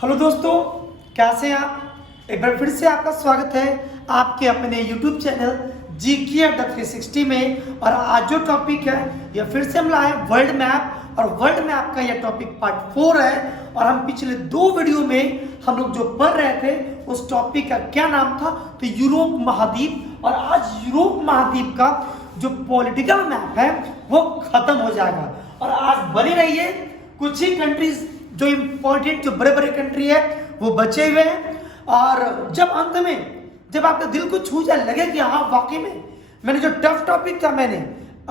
Hello दोस्तों, कैसे हैं आप। एक बार फिर से आपका स्वागत है आपके अपने YouTube चैनल GK अड्डा 360 में। और आज जो टॉपिक है यह फिर से हम लाए वर्ल्ड मैप, और वर्ल्ड मैप का यह टॉपिक पार्ट 4 है। और हम पिछले 2 वीडियो में हम लोग जो पढ़ रहे थे उस टॉपिक का क्या नाम था, तो यूरोप महाद्वीप। और आज यूरोप महाद्वीप का जो पॉलिटिकल मैप है वो खत्म हो जाएगा। और आज बने रहिए, कुछ ही कंट्रीज जो इम्पोर्टेंट जो बड़े बड़े कंट्री है वो बचे हुए हैं। और जब अंत में जब आपके दिल को छू जाए, लगे कि हाँ वाकई में मैंने जो टफ टॉपिक था, मैंने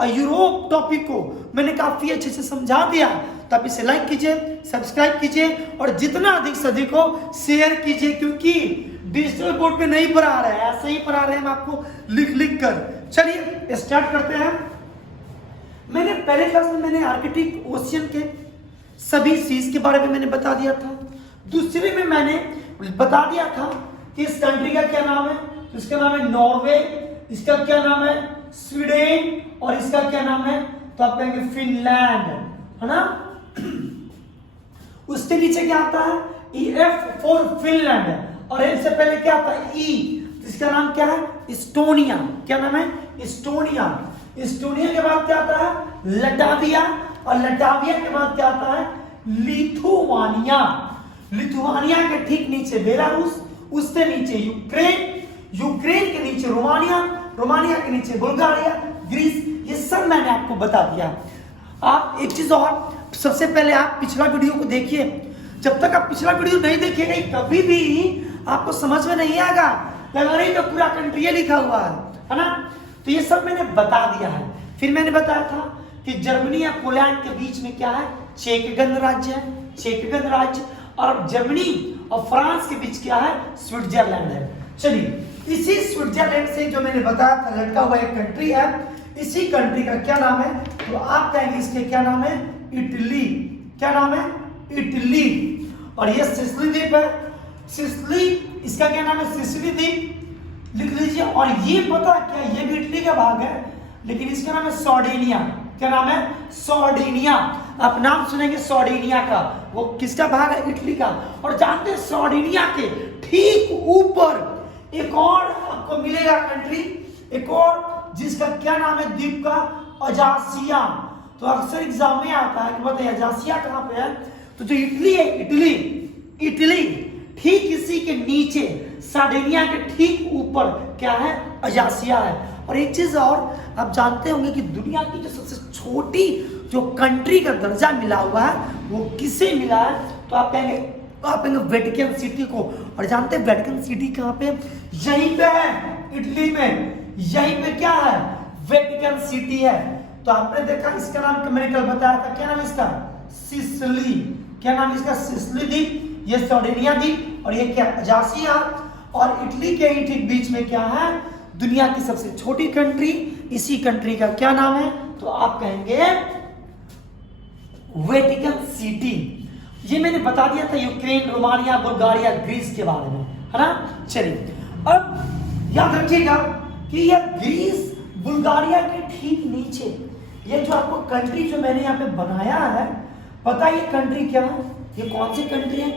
यूरोप टॉपिक को मैंने काफी अच्छे से समझा दिया, तो आप इसे लाइक कीजिए, सब्सक्राइब कीजिए और जितना अधिक से अधिक को शेयर कीजिए, क्योंकि डिजिटल बोर्ड पे नहीं पढ़ा रहे हैं, ऐसे ही पढ़ा रहे हैं हम आपको लिख लिख कर। चलिए स्टार्ट करते हैं। मैंने पहले क्लास में मैंने आर्कटिक ओशियन के सभी सीज के बारे में मैंने बता दिया था। दूसरे में मैंने बता दिया था कि इस कंट्री का क्या नाम है, तो इसका नाम है नॉर्वे, इसका क्या नाम है स्वीडन, और इसका क्या नाम है तो आप कहेंगे फिनलैंड, है ना। उसके नीचे क्या आता है EF फॉर फिनलैंड, और इससे पहले क्या आता है E, इसका नाम क्या है इस्टोनिया। क्या नाम है इस्टोनिया। इस्टोनिया के बाद क्या आता है लटाविया, और लटाविया के बाद क्या आता है लिथुआनिया। लिथुआनिया के ठीक नीचे बेलारूस, उससे नीचे यूक्रेन, यूक्रेन के नीचे रोमानिया, रोमानिया के नीचे बुल्गारिया, ग्रीस। ये सब मैंने आपको बता दिया। आप एक चीज और, सबसे पहले आप पिछला वीडियो को देखिए। जब तक आप पिछला वीडियो नहीं देखिएगा कभी भी आपको समझ में नहीं आएगा, लगा रही तो पूरा कंट्री लिखा हुआ है ना। तो ये सब मैंने बता दिया है। फिर मैंने बताया था कि जर्मनी या पोलैंड के बीच में क्या है चेक गणराज्य है, चेक गणराज्य, और जर्मनी और फ्रांस के बीच क्या है स्विट्जरलैंड है। चलिए इसी स्विट्जरलैंड से जो मैंने बताया था लटका हुआ एक कंट्री है, इसी कंट्री का क्या नाम है, तो आप कहेंगे इसके क्या नाम है इटली। क्या नाम है इटली। और ये सिसिली द्वीप है, सिसिली, इसका क्या नाम है सिसिली द्वीप, लिख लीजिए। और ये पता क्या, ये भी इटली का भाग है, लेकिन इसका नाम है सार्डिनिया। क्या नाम है सार्डिनिया। आप नाम सुनेंगे सार्डिनिया का, वो किसका भाग है इटली का। और जानते हैं सार्डिनिया के ठीक ऊपर एक और आपको मिलेगा कंट्री, एक और जिसका क्या नाम है द्वीप का अजासिया। तो अक्सर एग्जाम में आता है कि बताइए अजासिया कहां पे है, तो जो इटली है इटली, इटली ठीक इसी के नीचे सार्डिनिया के ठीक ऊपर क्या है अजासिया है। और एक चीज और आप जानते होंगे कि दुनिया की जो सबसे छोटी जो कंट्री का दर्जा मिला हुआ है वो किसे मिला है, तो आप कहेंगे वेटिकन सिटी को। और जानते हैं वेटिकन सिटी कहाँ पे, यहीं पे है इटली में, यहीं पे क्या है वेटिकन सिटी है। तो आपने देखा इसका नाम मैंने कल बताया था, क्या नाम इसका सिसिली। क्या नाम इसका सिसिली द्वीप, ये सार्डिनिया द्वीप, और ये क्या अजासिया। और इटली के ही ठीक बीच में क्या है दुनिया की सबसे छोटी कंट्री, इसी कंट्री का क्या नाम है, तो आप कहेंगे वेटिकन सिटी। ये मैंने बता दिया था यूक्रेन, रोमानिया, बुल्गारिया, ग्रीस के बारे में, है ना। चलिए अब याद रखिएगा कि यह ग्रीस बुल्गारिया के ठीक नीचे ये जो आपको कंट्री जो मैंने यहाँ पे बनाया है, पता है ये कंट्री क्या है, ये कौन सी कंट्री है,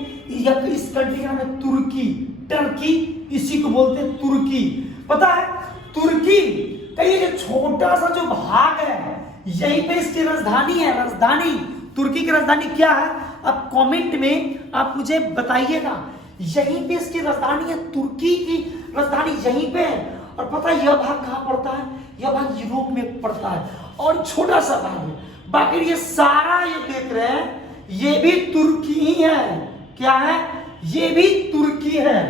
इस कंट्री का नाम है तुर्की, टर्की, इसी को बोलते हैं तुर्की। पता है तुर्की का ये जो छोटा सा जो भाग है यहीं पे इसकी राजधानी है। राजधानी तुर्की की राजधानी क्या है, आप कमेंट में आप मुझे बताइएगा। यहीं पे इसकी राजधानी है, तुर्की की राजधानी यहीं पे है। और पता है यह भाग कहाँ पड़ता है, यह भाग यूरोप में पड़ता है, और छोटा सा भाग है। बाकी ये सारा ये देख रहे हैं ये भी तुर्की ही है। क्या है ये भी तुर्की है।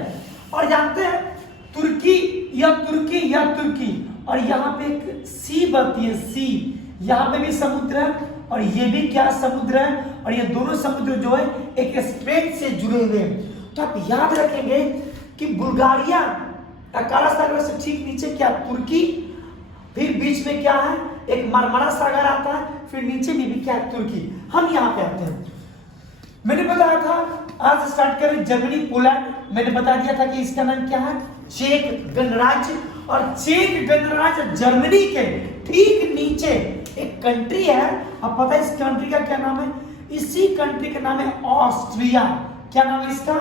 और जानते हैं तुर्की या तुर्की या तुर्की, और यहाँ पे एक सी बहती है, सी, यहाँ पे भी समुद्र है और ये भी क्या समुद्र है, और ये दोनों समुद्र जो है एक स्ट्रेट से जुड़े हुए हैं। तो आप याद रखेंगे कि बुल्गारिया काला सागर से ठीक नीचे क्या तुर्की, फिर बीच में क्या है एक मरमरा सागर आता है, फिर नीचे में भी क्या है तुर्की। हम यहाँ पे आते हैं। मैंने बताया था आज स्टार्ट करें जर्मनी पोलैंड, मैंने बता दिया था कि इसका नाम क्या है चेक गणराज्य। और चेक गणराज्य जर्मनी के ठीक नीचे एक कंट्री है, अब पता है इस कंट्री का क्या नाम है, इसी कंट्री का नाम है ऑस्ट्रिया। क्या नाम है इसका,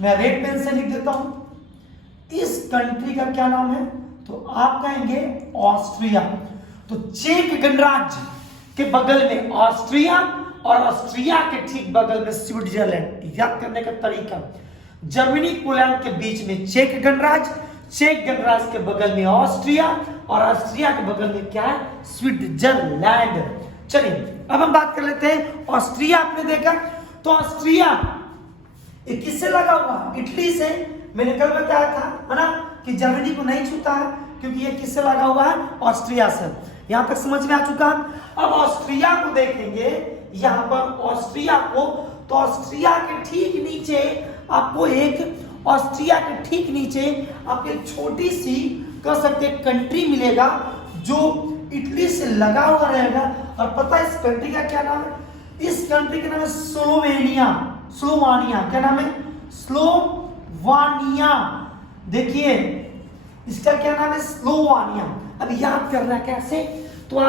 मैं रेड पेन से लिख देता हूं। इस कंट्री का क्या नाम है, तो आप कहेंगे ऑस्ट्रिया। तो चेक गणराज्य के बगल में ऑस्ट्रिया और ऑस्ट्रिया के ठीक बगल में स्विट्जरलैंड। याद करने का तरीका, जर्मनी पोलैंड के बीच में चेक गणराज्य, चेक गणराज्य के बगल में ऑस्ट्रिया और ऑस्ट्रिया के बगल में क्या है, स्विट्जरलैंड। चलिए अब हम बात कर लेते हैं ऑस्ट्रिया। आपने देखा तो ऑस्ट्रिया ये किससे लगा हुआ, इटली से। मैंने कल बताया था है ना कि जर्मनी को नहीं छूता है क्योंकि ये किससे लगा हुआ है, ऑस्ट्रिया से। यहां तक समझ में आ चुका। अब ऑस्ट्रिया को देखेंगे, यहां पर ऑस्ट्रिया को, तो ऑस्ट्रिया के ठीक नीचे आपको एक, ऑस्ट्रिया के ठीक नीचे आपको एक छोटी सी कह सकते कंट्री मिलेगा जो इटली से लगा हुआ रहेगा। और पता है इस कंट्री का क्या नाम है, इस कंट्री का नाम है स्लोवेनिया। स्लोवानिया, क्या नाम है, स्लोवानिया। देखिए इसका क्या नाम है, स्लोवानिया। अब याद करना कैसे, तो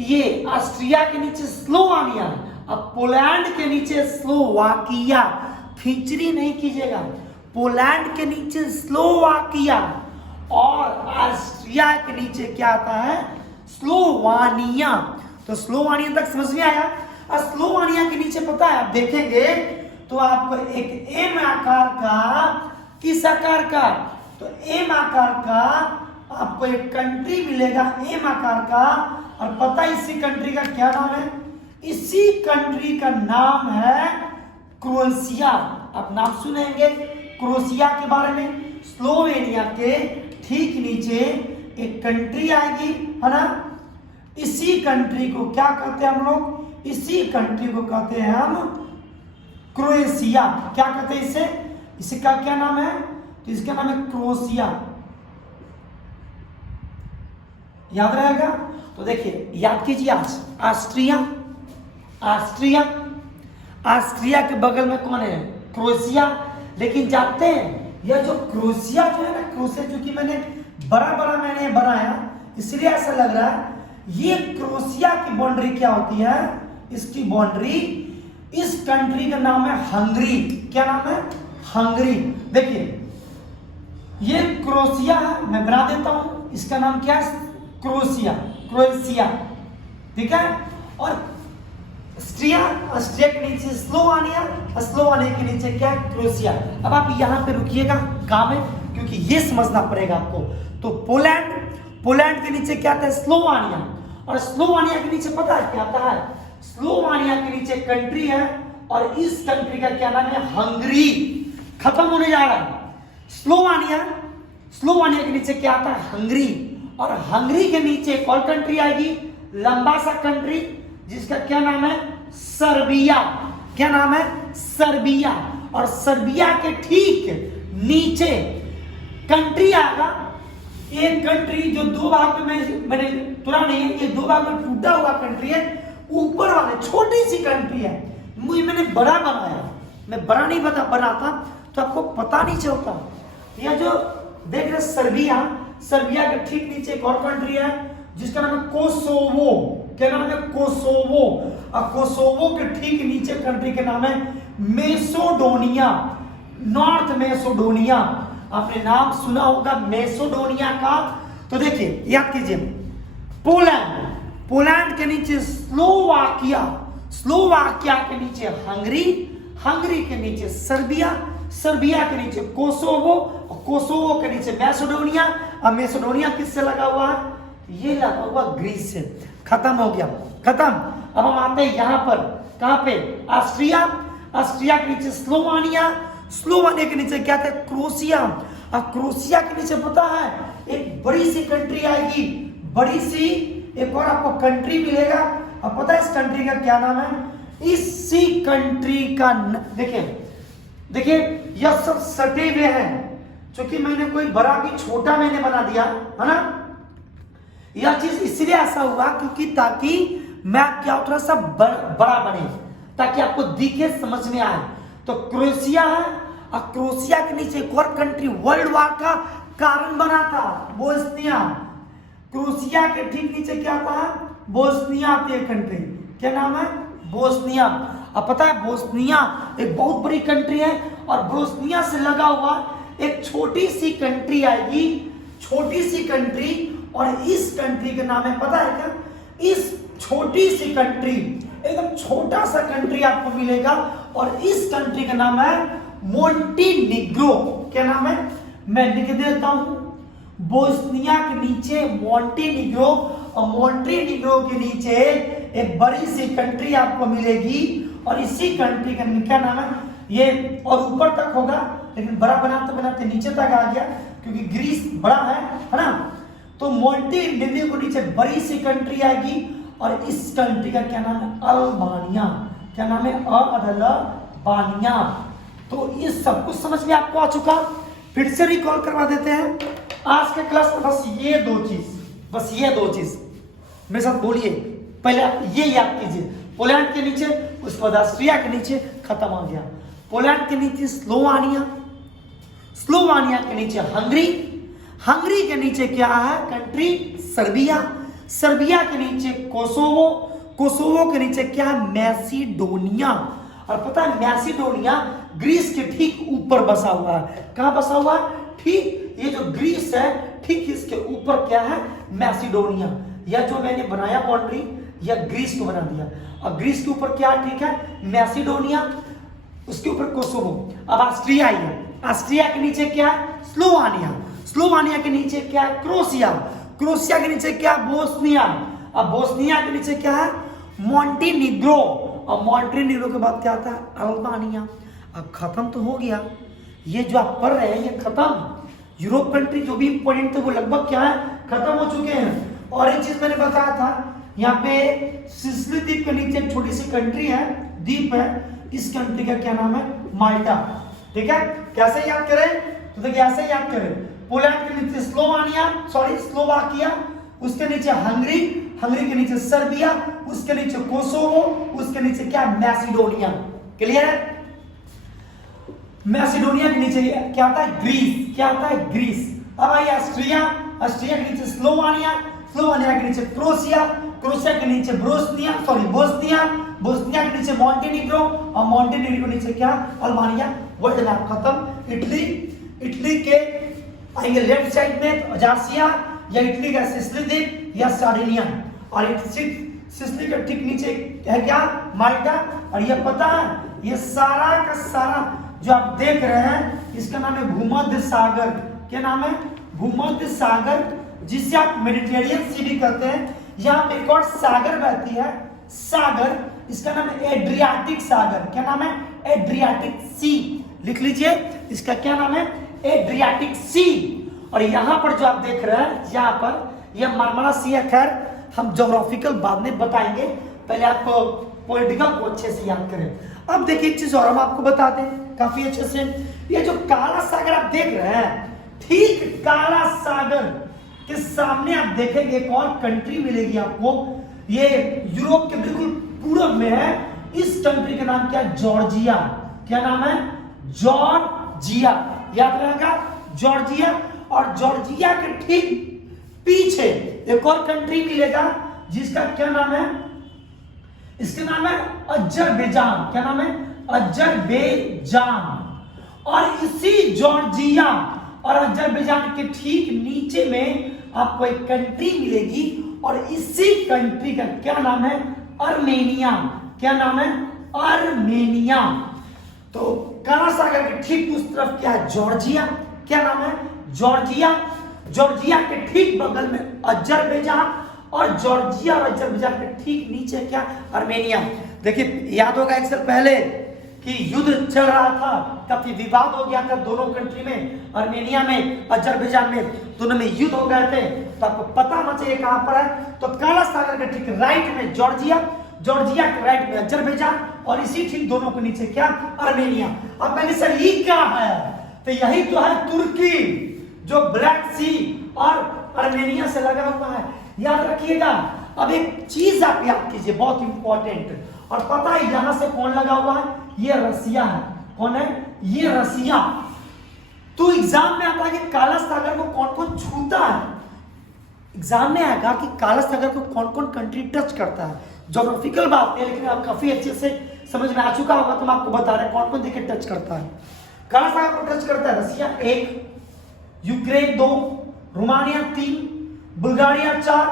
ये ऑस्ट्रिया के नीचे स्लोवानिया, अब पोलैंड के नीचे स्लोवाकिया। खिचड़ी नहीं कीजिएगा, पोलैंड के नीचे स्लोवाकिया और ऑस्ट्रिया के नीचे क्या आता है, स्लोवानिया। तो स्लोवानिया तक समझ में आया। और स्लोवानिया के नीचे पता है आप देखेंगे तो आपको एक एम आकार का, किस आकार का, तो एम आकार का आपको एक कंट्री मिलेगा, एम आकार का। और पता है इसी कंट्री का क्या नाम है, इसी कंट्री का नाम है क्रोएशिया। आप नाम सुनेंगे क्रोएशिया के बारे में। स्लोवेनिया के ठीक नीचे एक कंट्री आएगी, है ना। इसी कंट्री को क्या कहते हैं हम लोग, इसी कंट्री को कहते हैं हम क्रोएशिया। क्या कहते हैं इसे, इसका क्या नाम है, तो इसका नाम है क्रोएशिया। याद रहेगा। तो देखिए याद कीजिए, ऑस्ट्रिया, ऑस्ट्रिया, ऑस्ट्रिया के बगल में कौन है, क्रोएशिया। लेकिन जानते हैं यह जो क्रोएशिया जो है ना, क्रोएशिया क्योंकि मैंने बड़ा मैंने बनाया इसलिए ऐसा लग रहा है, ये क्रोएशिया की बाउंड्री क्या होती है, इसकी बाउंड्री, इस कंट्री का नाम है हंगरी। क्या नाम है, हंगरी। देखिए ये क्रोएशिया है, मैं बना देता हूं, इसका नाम क्या है, क्रोएशिया, क्रोएशिया, ठीक है। और ऑस्ट्रिया, ऑस्ट्रिया के नीचे स्लोवानिया, स्लोवानिया के नीचे क्या है, क्रोएशिया। अब आप यहां पे रुकिएगा काम है क्योंकि ये समझना पड़ेगा आपको। तो पोलैंड, पोलैंड के नीचे क्या आता है, स्लोवानिया। और स्लोवानिया के नीचे पता है क्या आता है, स्लोवानिया के नीचे कंट्री है और इस कंट्री का क्या नाम है, हंगरी। खत्म होने जा रहा है स्लोवानिया, स्लोवानिया के नीचे क्या आता है, हंगरी। और हंगरी के नीचे एक और कंट्री आएगी, लंबा सा कंट्री जिसका क्या नाम है, सर्बिया। क्या नाम है, सर्बिया। और सर्बिया के ठीक नीचे कंट्री आएगा, एक कंट्री जो दो भाग में मैंने तुरा नहीं है, ये दो भाग में टूटा हुआ कंट्री है, ऊपर वाले छोटी सी कंट्री है। मुझे मैंने बड़ा बनाया, मैं बड़ा नहीं बनाता तो आपको पता नहीं चलता। यह जो देख रहे सर्बिया, सर्बिया के ठीक नीचे एक और कंट्री है जिसका नाम है कोसोवो। क्या नाम है, कोसोवो। और कोसोवो के ठीक नीचे कंट्री के नाम है मेसोडोनिया, नॉर्थ मेसोडोनिया। आपने नाम सुना होगा मेसोडोनिया का। तो देखिए याद कीजिए, पोलैंड, पोलैंड के नीचे स्लोवाकिया, स्लोवाकिया के नीचे हंगरी, हंगरी के नीचे सर्बिया, सर्बिया के नीचे कोसोवो और कोसोवो के नीचे मैसेडोनिया। और मैसेडोनिया किससे लगा हुआ है, ये लगा हुआ ग्रीस से। खत्म हो गया, खत्म। अब हम आते हैं यहां पर, कहां पे, ऑस्ट्रिया, ऑस्ट्रिया के नीचे स्लोवानिया, स्लोवानिया के नीचे क्या था, क्रोएशिया। और क्रोएशिया के नीचे पता है एक बड़ी सी कंट्री आएगी, बड़ी सी एक और आपको कंट्री मिलेगा। अब पता है इस कंट्री का क्या नाम है, इसी कंट्री का देखिए, देखिए यह सब सटे हुए हैं क्योंकि मैंने कोई बड़ा भी छोटा मैंने बना दिया है ना। यह चीज इसलिए ऐसा हुआ क्योंकि ताकि मैप क्या थोड़ा सा बड़ा बने, ताकि आपको दिखे, समझ में आए। तो क्रोएशिया है और क्रोएशिया के नीचे एक और कंट्री वर्ल्ड वार का कारण बना था, बोस्निया। क्रोएशिया के ठीक नीचे क्या आता है, बोस्निया आती है कंट्री। क्या नाम है, बोस्निया। अब पता है बोस्निया एक बहुत बड़ी कंट्री है, और बोस्निया से लगा हुआ एक छोटी सी कंट्री आएगी, छोटी सी कंट्री, और इस कंट्री का नाम है पता है क्या? इस छोटी सी कंट्री, एकदम छोटा सा कंट्री आपको मिलेगा, और इस कंट्री का नाम है मोंटेनिग्रो। क्या नाम है? मैं लिख देता हूं, बोस्निया के नीचे मोंटेनिग्रो, और मोंटेनिग्रो के नीचे एक बड़ी सी कंट्री आपको मिलेगी, और इसी कंट्री का क्या नाम है ये, और ऊपर तक होगा, लेकिन बड़ा बनाते बनाते नीचे तक आ गया क्योंकि ग्रीस बड़ा है ना। तो मोंटेनिग्रो के नीचे बड़ी सी कंट्री आएगी, और इस कंट्री का क्या नाम है? अल्बानिया। क्या नाम है? अल्बानिया। तो ये सब कुछ समझ में आपको आ चुका, फिर से रिकॉल करवा देते हैं आज के क्लास में। बस ये दो चीज मेरे साथ बोलिए, पहले आप ये याद कीजिए, पोलैंड के नीचे, उसके बाद ऑस्ट्रिया के नीचे, खत्म हो गया। पोलैंड के नीचे स्लोवानिया, स्लोवानिया के नीचे हंगरी, हंगरी के नीचे क्या है कंट्री? सर्बिया, सर्बिया के नीचे कोसोवो, कोसोवो के नीचे क्या है? मैसिडोनिया। और पता है मैसिडोनिया ग्रीस के ठीक ऊपर बसा हुआ है। कहां बसा हुआ है? ठीक ये जो ग्रीस है, ठीक इसके ऊपर क्या है? मैसिडोनिया। यह जो मैंने बनाया बाउंड्री, यह ग्रीस को बना दिया, और ग्रीस के ऊपर क्या ठीक है? मैसिडोनिया, उसके ऊपर कोसोवो। अब ऑस्ट्रिया आई है, ऑस्ट्रिया के नीचे क्या है? स्लोवानिया, स्लोवानिया के नीचे क्या है? क्रोएशिया, क्रोएशिया के नीचे क्या? बोस्निया। अब बोस्निया के नीचे क्या है? मोंटेनिग्रो, और मोंटेनिग्रो के बाद क्या आता है? अल्बानिया। अब खत्म तो हो गया, ये जो आप पढ़ रहे हैं ये खत्म। यूरोप कंट्री जो भी इंपॉर्टेंट थे वो लगभग क्या है? खत्म हो चुके हैं। और एक चीज मैंने बताया था, यहाँ पे सिसिली द्वीप के नीचे एक छोटी सी कंट्री है, द्वीप है, इस कंट्री का क्या नाम है? माल्टा। ठीक है, कैसे याद करें? तो देखिए ऐसे याद करें, पोलैंड के नीचे स्लोवाकिया, उसके नीचे हंगरी, हंगरी के नीचे सर्बिया, उसके नीचे कोसोवो, उसके नीचे क्या? मैसिडोनिया। क्लियर है? मैसिडोनिया के नीचे क्या आता है? ग्रीस। क्या आता है? ग्रीस। अब आई ऑस्ट्रिया, ऑस्ट्रिया के नीचे स्लोवानिया, स्लोवानिया के नीचे क्रोएशिया, क्रोएशिया के नीचे बोस्निया, बोस्निया के नीचे मोंटेनिग्रो, और मोंटेनिग्रो के नीचे क्या? अल्बानिया। वर्ल्ड मैप खत्म। इटली, इटली के आएंगे लेफ्ट साइड में जार्सिया, या इटली का सिसिली द्वीप, या सार्डिनिया, और सिसिली के ठीक नीचे है क्या? माल्टा। और ये पता है, ये सारा का सारा जो आप देख रहे हैं इसका नाम है भूमध्य सागर। क्या नाम है? भूमध्य सागर, जिसे आप मेडिटेरियन सी भी कहते हैं। यहाँ पे एक और सागर बहती है, सागर, इसका नाम है एड्रियाटिक सागर। क्या नाम है? एड्रियाटिक सी। लिख लीजिए, इसका क्या नाम है? एड्रियाटिक सी। और यहाँ पर जो आप देख रहे हैं, यहाँ पर यह मार्मारा सी है। खैर हम ज्योग्राफिकल बाद में बताएंगे, पहले आपको पॉलिटिकल को अच्छे से याद करें। अब देखिए एक चीज और हम आपको बता दें काफी अच्छे से, ये जो काला सागर आप देख रहे हैं, ठीक काला सागर के सामने आप देखेंगे एक और कंट्री मिलेगी आपको, ये यूरोप के बिल्कुल पूर्व में है। इस कंट्री का नाम क्या है? जॉर्जिया। क्या नाम है? जॉर्जिया। याद रहेगा, जॉर्जिया। और जॉर्जिया के ठीक पीछे एक और कंट्री मिलेगा जिसका क्या नाम है? इसका नाम है अजरबैजान। क्या नाम है? अजरबैजान। और इसी जॉर्जिया और अजरबैजान के ठीक नीचे में आपको एक कंट्री मिलेगी, और इसी कंट्री का क्या नाम है? अर्मेनिया। क्या नाम है? अर्मेनिया। तो काला सागर के ठीक उस तरफ क्या है? जॉर्जिया। क्या नाम है? जॉर्जिया। जॉर्जिया के ठीक बगल में अजरबैजान, और जॉर्जिया और अजरबैजान के ठीक नीचे क्या? अर्मेनिया। देखिए याद होगा एक साल पहले कि युद्ध चल रहा था, काफी विवाद हो गया था दोनों कंट्री में, अर्मेनिया में, अजरबैजान में, दोनों में युद्ध हो गए थे। तो आपको पता होना चाहिए कहां पर है। तो काला सागर के ठीक राइट में जॉर्जिया, जॉर्जिया के राइट में अजरबैजान, और इसी ठीक दोनों के नीचे क्या? अर्मेनिया। अब मैंने सर ये क्या है? तो यही तो है तुर्की, जो ब्लैक सी और अर्मेनिया से लगा हुआ है। याद रखिएगा। अब एक चीज आप याद कीजिए, बहुत इंपॉर्टेंट, और पता है यहां से कौन लगा हुआ है? ये रसिया है। कौन है? ये रसिया। तो एग्जाम में आता है कि काला सागर को कौन कौन छूता है। एग्जाम में आएगा कि काला सागर को कौन कौन कंट्री टच करता है। ज्योग्राफिकल बात है, लेकिन आप काफी अच्छे से समझ में आ चुका होगा, तो मैं आपको बता रहा कौन कौन देखिए टच करता है। कहां से आपको टच करता है? रसिया 1, यूक्रेन 2, रोमानिया 3, बुल्गारिया 4,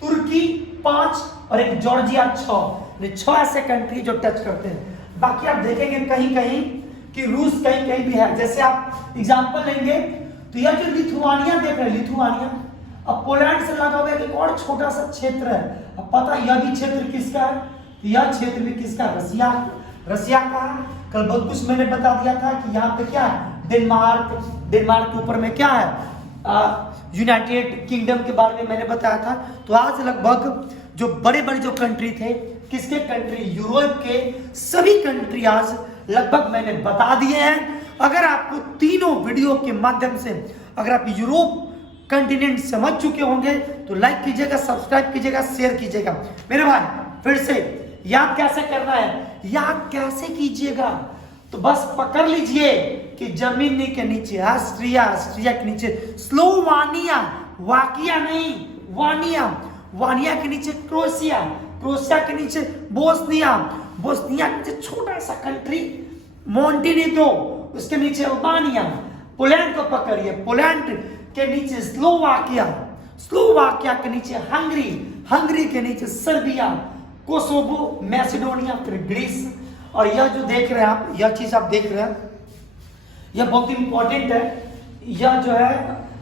तुर्की 5 और एक जॉर्जिया 6। ये 6 ऐसे कंट्री जो टच करते हैं। बाकी आप देखेंगे कहीं कहीं कि रूस कहीं कहीं भी है। जैसे आप एग्जांपल लेंगे तो यह जो लिथुआनिया देख रहे हैं, लिथुआनिया, अब पोलैंड से लगा हुआ एक और छोटा सा क्षेत्र है। अब पता यह भी क्षेत्र किसका है? यह क्षेत्र भी किसका? रसिया। रसिया का है। कल बहुत कुछ मैंने बता दिया था कि यहाँ पे क्या है? डेनमार्क। डेनमार्क के ऊपर में क्या है? यूनाइटेड किंगडम के बारे में मैंने बताया था। तो आज लगभग जो बड़े बड़े जो कंट्री थे, किसके कंट्री? यूरोप के सभी कंट्री आज लगभग मैंने बता दिए हैं। अगर आपको तीनों वीडियो के माध्यम से अगर आप यूरोप कंटिनेंट समझ चुके होंगे तो लाइक कीजिएगा, सब्सक्राइब कीजिएगा, शेयर कीजिएगा। मेरे भाई फिर से याद कैसे करना है, याद कैसे कीजिएगा? तो बस पकड़ लीजिए कि जर्मनी के नीचे ऑस्ट्रिया, ऑस्ट्रिया के नीचे स्लोवानिया, वाकिया नहीं वानिया, वानिया के नीचे क्रोएशिया, क्रोएशिया के नीचे बोस्निया, बोस्निया के नीचे छोटा सा कंट्री मोंटेनेग्रो, उसके नीचे अल्बानिया। पोलैंड को पकड़िए, पोलैंड के नीचे स्लोवाकिया, स्लोवाकिया के नीचे हंगरी, हंगरी के नीचे सर्बिया, कोसोवो, मैसेडोनिया, फिर ग्रीस। और यह जो देख रहे हैं आप, यह चीज आप देख रहे हैं, यह बहुत ही इंपॉर्टेंट है। यह जो है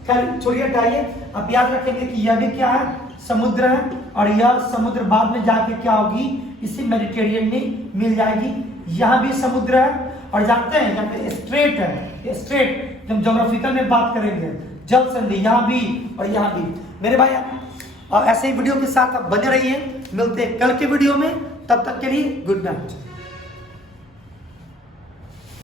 खैर छोड़िए, हटाइए। आप याद रखेंगे कि यह भी क्या है? समुद्र है। और यह समुद्र बाद में जाके क्या होगी? इसी मेडिटेरियन में मिल जाएगी। यहाँ भी समुद्र है। और जानते हैं यहाँ पे स्ट्रेट है, स्ट्रेट जब ज्योग्राफिकल में बात करेंगे, जल संधि यहाँ भी और यहाँ भी। मेरे भाई ऐसे ही वीडियो के साथ आप बने रहिए। मिलते हैं कल के वीडियो में, तब तक के लिए गुड नाइट।